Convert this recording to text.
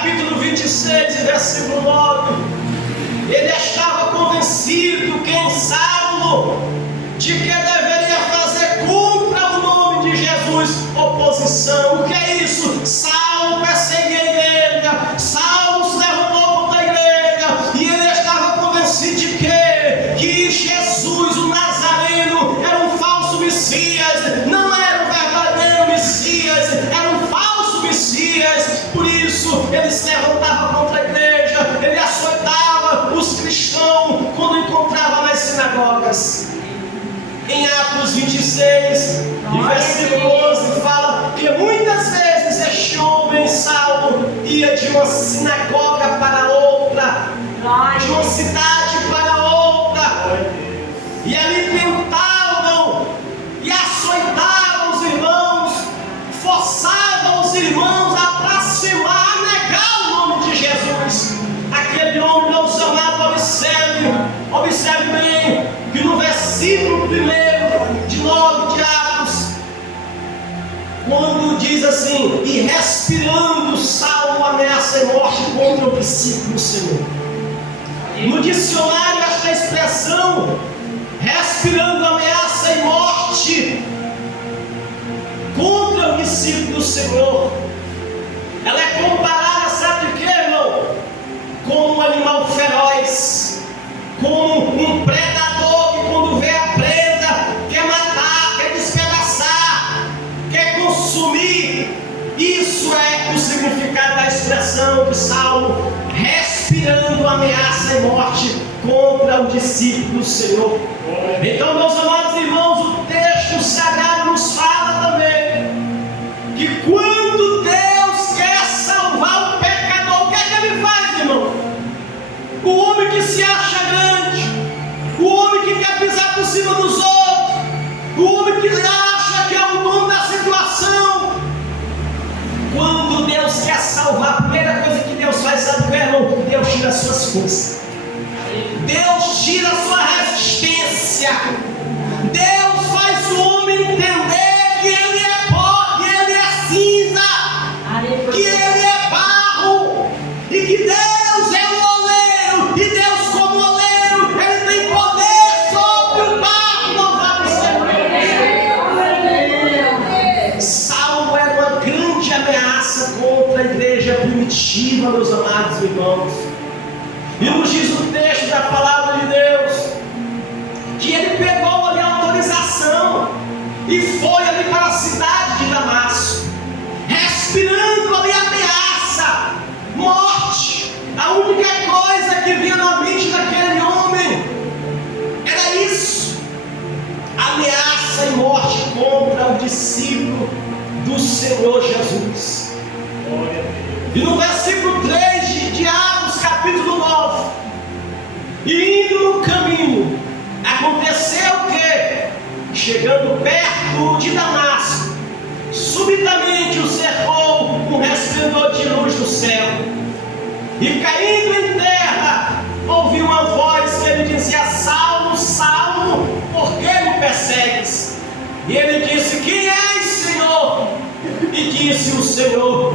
capítulo 26, versículo 9, ele estava convencido, quem Saulo, de que deveria fazer contra o nome de Jesus oposição. O que é isso? Saulo perseguia a igreja, Saulo se levantou contra a igreja, e ele estava convencido de que Jesus, o Nazareno, era um falso Messias, não era o verdadeiro Messias, era um falso Messias. Por isso ele se levantava contra a igreja, ele açoitava os cristãos quando encontrava nas sinagogas. Em Atos 26, versículo 11, fala que muitas vezes este homem, Saulo, ia de uma sinagoga para outra, de uma cidade para outra, e ali tentavam e açoitavam os irmãos, forçavam os irmãos a blasfemar, a negar o nome de Jesus. Aquele homem não se amava. Observe bem que no versículo 1 de 9 de Atos, quando diz assim: e respirando, Saulo ameaça e morte contra o discípulo do Senhor. No dicionário, esta expressão, respirando ameaça e morte contra o discípulo do Senhor, ela é comparada, sabe de quê, irmão? Como um animal feroz, como um predador que, quando vê a presa, quer matar, quer despedaçar, quer consumir. Isso é o significado da expressão de Saulo, respirando ameaça e morte contra o discípulo do Senhor. Então, meus amados irmãos, o texto sagrado nos fala também que quando Deus quer salvar o pecador, o que é que ele faz, irmão? O homem que se acha grande, o homem que quer pisar por cima dos outros, o homem que acha que é o dono da situação. Quando Deus quer salvar, a primeira coisa que Deus faz, sabe o que é, irmão? Deus tira as suas forças, Deus tira a sua resistência, Deus faz o homem entender que ele é pó, que ele é cinza, que ele é barro, e que Deus é o oleiro, e Deus, como oleiro, ele tem poder sobre o barro. Louvado seja Deus. Saulo era uma grande ameaça contra a igreja primitiva, meus amados irmãos. E nos diz o texto da palavra de Deus que ele pegou ali a autorização e foi ali para a cidade de Damasco, respirando ali ameaça, morte. A única coisa que vinha na mente daquele homem era isso: ameaça e morte contra o discípulo do Senhor Jesus. E no versículo 3 de Atos, capítulo 9, e indo no caminho, aconteceu que, chegando perto de Damasco, subitamente o cercou um resplendor de luz do céu, e caindo em terra, ouviu uma voz que ele dizia: Saulo, Saulo, por que me persegues? E ele disse: quem és, Senhor? E disse o Senhor: